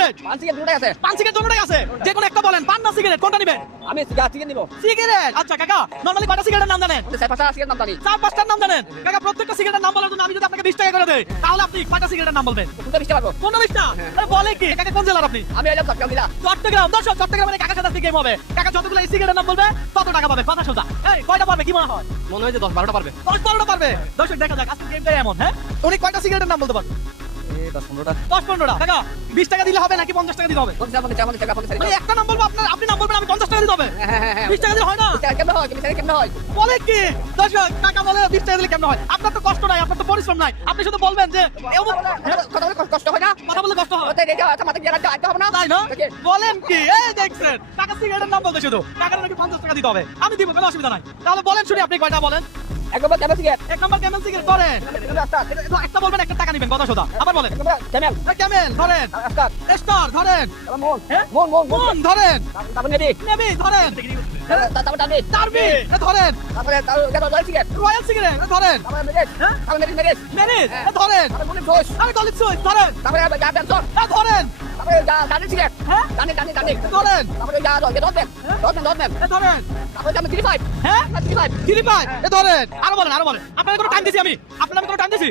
Cigarette? পান cigarette দুটোই আছে। পান সিগারেট দুটোই আছে। যে কোনো একটা বলেন, পান না সিগারেট, কোনটা নেবেন? আমি সিগারেট নিব। সিগারেট। আচ্ছা কাকা, নরমালি কয়টা সিগারেটের নাম জানেন? 4-5টা সিগারেট নাম জানি। 4-5টার নাম জানেন? কাকা প্রত্যেকটা সিগারেটের নাম বলার জন্য আমি যদি আপনাকে 20 টাকা করে দেই, তাহলে আপনি কয়টা সিগারেটের নাম বলবেন? কোনটা 20 টাকা পাবো? 15-20টা? আরে বলে কি? কাকা কোন জেলার আপনি? আমি এলাম চট্টগ্রাম জেলা। চট্টগ্রাম। দর্শক, চট্টগ্রামে কাকার সাথে আজকে গেম হবে। কাকা যতগুলো এই সিগারেটের নাম বলবে তত টাকা পাবে, কথা সোজা। এই কয়টা পারবে কি মনে হয়? মনে হয় যে 10-12টা পারবে। 10-12টা পারবে। দর্শক দেখা যাক আজকে গেমটাই এমন, হ্যাঁ? উনি কয়টা সিগারেটের নাম বলতে পারবে? 10-15টা। 10-15টা। কাকা 20 টাকা দিলে হবে নাকি 50 টাকা দিতে হবে? 50 টাকা মানে একটা নাম বলবো, আপনি নাম বলবেন, আমি 50 টাকা দিতে হবে? হ্যাঁ 20 টাকা দিলে হয় না? কেমন হয়? কেমন হয়? বলে কি? দর্শক, কাকা বলে 20 টাকা দিলে কেমন হয়? আপনার তো কষ্ট নাই, আপনার তো পরিশ্রম নাই, আপনি শুধু বলবেন যে কথা বলে কষ্ট হয় না? কথা বললে কষ্ট হয়, ওতে রেখে আছে মাথা দিয়ে রাখতে হবে না? তাই না? বলেন কি? এই দেখছেন, কাকা সিগারেটের নাম বলতে শুধু কাকার নাকি 50 টাকা দিতে হবে। আমি দিব, কোনো অসুবিধা নাই। তাহলে বলেন শুনি, আপনি কয়টা বলেন? একবার কেমন সিগারেট? এক নাম্বার ক্যামেল সিগারেট ধরেন। একটা বলবেন, একটা টাকা নিবেন, কথা সোজা। আবার বলেন। কেমন? ক্যামেল ধরেন। স্টার ধরেন। মন হ্যাঁ? মন মন মন মন ধরেন। তারপর নেবি নেভি ধরেন। তারপর টানবি টার্বি ধরেন। তারপরে তারপর সিগারেট রয়্যাল সিগারেট ধরেন। তারপরে মেরেজ হ্যাঁ? তারপরে মেরেজ মেরিজ ধরেন। তারপরে মনে জোশ আরে গলিত সুইচ ধরেন। তারপরে যা বেনসন ধরেন। তারপরে গানি সিগারেট হ্যাঁ? গানি ধরেন। তারপরে যা দরবেন ধরেন। তারপরে আমি 35 হ্যাঁ? 35 35 ধরেন। আরো বলেন, আরো বলেন। আপনাকে কোনো টাইম দিছি আমি? আপনাকে কোনো টাইম দিছি?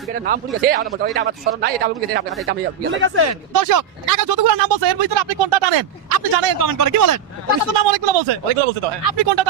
সিগারেটের নাম ভুলে গেছে আমার এটা আমার স্মরণ নাই এটা আমি ভুলে গেছি আপনার কাছে আমি ভুলে গেছেন? দর্শক, কাকা যতগুলো নাম বলছে এর ভিতরে আপনি কোনটা টানেন? আপনি জানেন, কমেন্ট করে কি বলেন? কাকা তো নাম অনেকগুলো বলছে। অনেকগুলো বলছে তো। আপনি কোনটা টানেন?